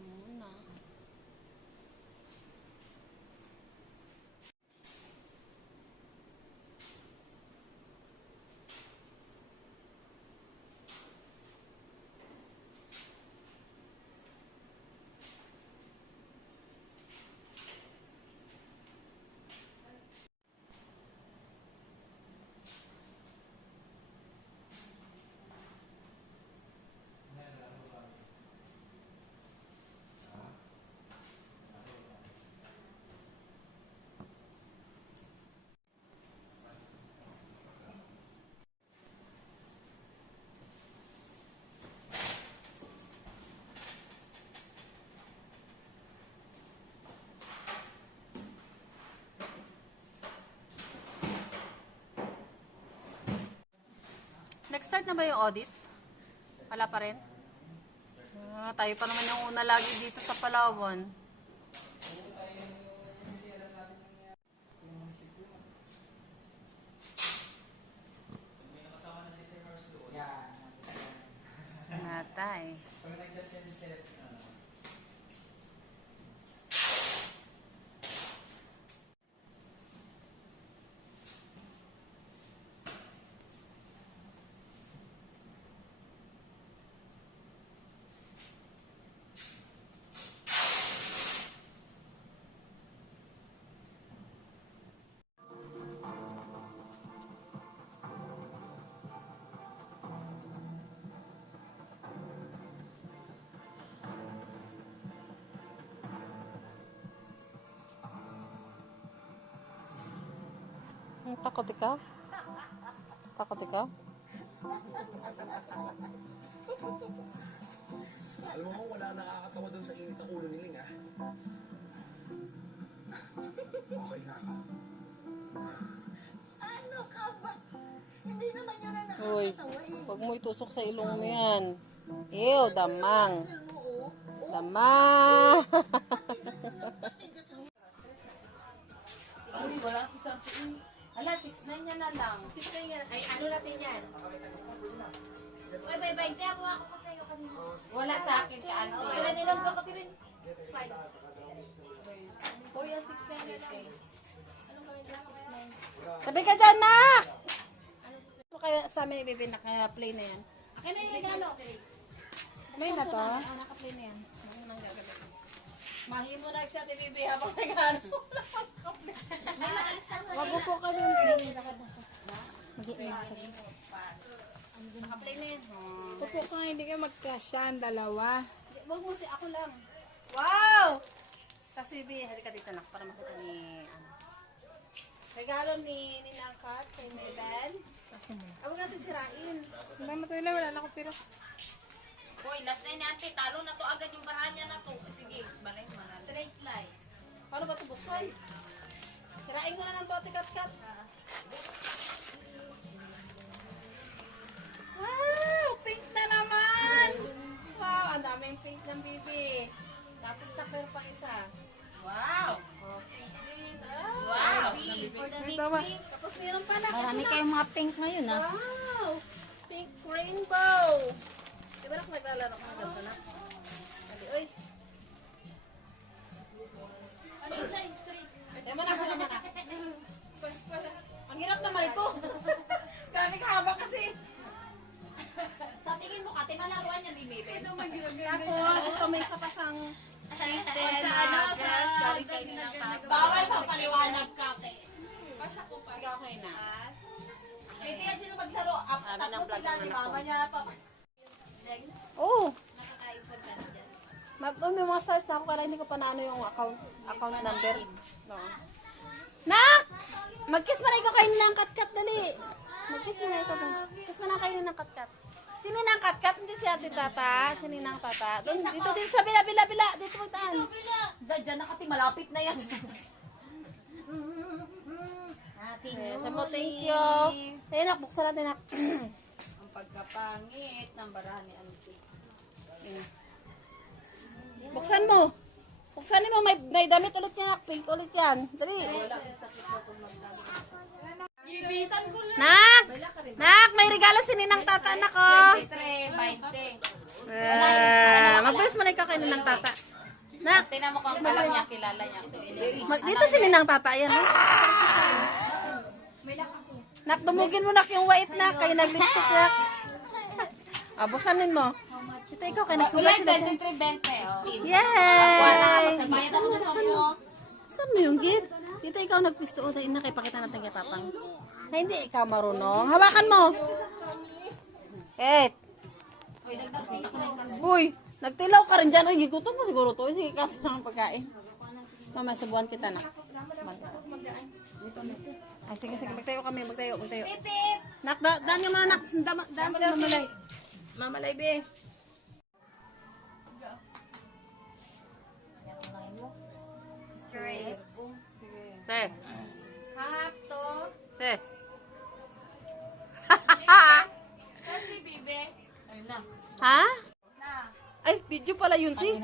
Muna. Nag-start na ba yung audit? Wala pa rin? Tayo pa naman yung una lagi dito sa Palawan. Natay. Takot ikaw? Takot ikaw? Alam mo, wala nakakatawa doon sa init ng ulo ni Ling, ha? Okay na ako. Ano ka ba? Hindi naman yun ang Uy, nakakatawa eh. huwag mo itusok sa ilong mo yan. Ew, damang. Tigas mo, oh. Damang. Uy, wala isang tuloy. Hala, 6'9" yan na lang. 6'9" yan. Ay, ano natin yan? Uy, bye-bye. Hindi ako pa sa'yo kanina. Wala sa akin ka, auntie. Wala nilang kakapirin. 5. Oh, yan 6'9" na lang. Anong gawin na 6'9"? Tabi ka dyan, nak! Ano kaya sa amin ibibig naka-play na yan? Akin na yung regalo. May na to? Naka-play na yan. Mahimo na sa TVB habang regalo. Wag po ka dun. Naka-play na yan. Upo ka, hindi ka magkasya ang dalawa. Wag mo si ako lang. Wow! Kasi B, halika dito nak para makita ni ano. Regalo ni Nangkat kay Mabel. Huwag natin sirain. Hindi mo tuloy, wala na ako pero. Uy, last na yun, auntie. Talo na to agad yung barahan niya na to. Sige, balay mo na. Straight line. Paano ba ito buksan? Sirain ko na lang to, ate Kat-Kat. Wow! Pink na naman! Wow! Ang daming pink ng bibi. Tapos takper pa isa. Wow! Oh, pink green. Ah, Wow! for the May big bawa. pink. Tapos meron pa na. Marami ito na. kayong mga pink ngayon ah. Wow! Pink rainbow! Di ba na naglalaro ka na ganito na? Sabi, uy. Ano yun na? Straight. Tayo mo na, saka mo na. Ang hirap naman ito. Grabe kahaba kasi. Sa tingin mo, ate, malaruan yan ni Mabel. Ano man Tapos, ito may isa pa siyang painted Sa na ano, dress. sa Galing kay Ninang Kat. bawal pa paliwanag ka, ate. Okay na. May tiyan sino maglaro. Amin ang Tapos vlog sila, naman di ako. mama niya pa. Oo. Nakaka-important dyan. May mga stars na ako kaya hindi ko pa naano yung account number. No. Nak! Mag-kiss mo na ikaw kayo ng kat-kat, dali. Mag-kiss mo na ikaw. Kiss mo na kayo ng kat-kat. Sino ng kat-kat? Hindi si ate tata. Sino ng tata? Doon, dito sa bila. Dito magtaan. Dyan nakati, malapit na yan. Sa mo, thank you. Ayun, nak, buksan natin, nak. Ang pagkapangit ng barahan ni Auntie. Buksan mo. Buksan mo, may damit ulit yan, nak. Pink ulit yan. Dali. Nak! Nak, may regalo si Ninang Tata, anak ko. 23, 20. Magbilis mo na ikaw kay Ninang Tata. Nak, Tingnan mo kung alam niya, kilala niya. dito si Ninang Tata, yan. Oh. Nak, dumugin mo, nak, yung white, nak. Kayo nag-lipstick, nak. Buksanin mo. Ito ikaw, kay nagsulat sila dyan. 23, 20. Oh. Yay! Bayad ako na sa mo. Saan mo yung gift? Dito ikaw nagpisto. O, dahil nakipakita natin kay Papang. Na hindi ikaw marunong. Hawakan mo! Kate! Uy! Nagtilaw ka rin dyan. Uy, gigutom mo siguro to. Sige, ka ng pagkain. Mama, subuhan kita na. Ay, sige, magtayo kami. Magtayo. Pipip! Nak, daan yung mga nak. Daan sila mamalay. Mamalay, be. Straight. Se. Have to. Se. Saan si Bibe? Ayun na. Ha? Ay, video pala yun, si.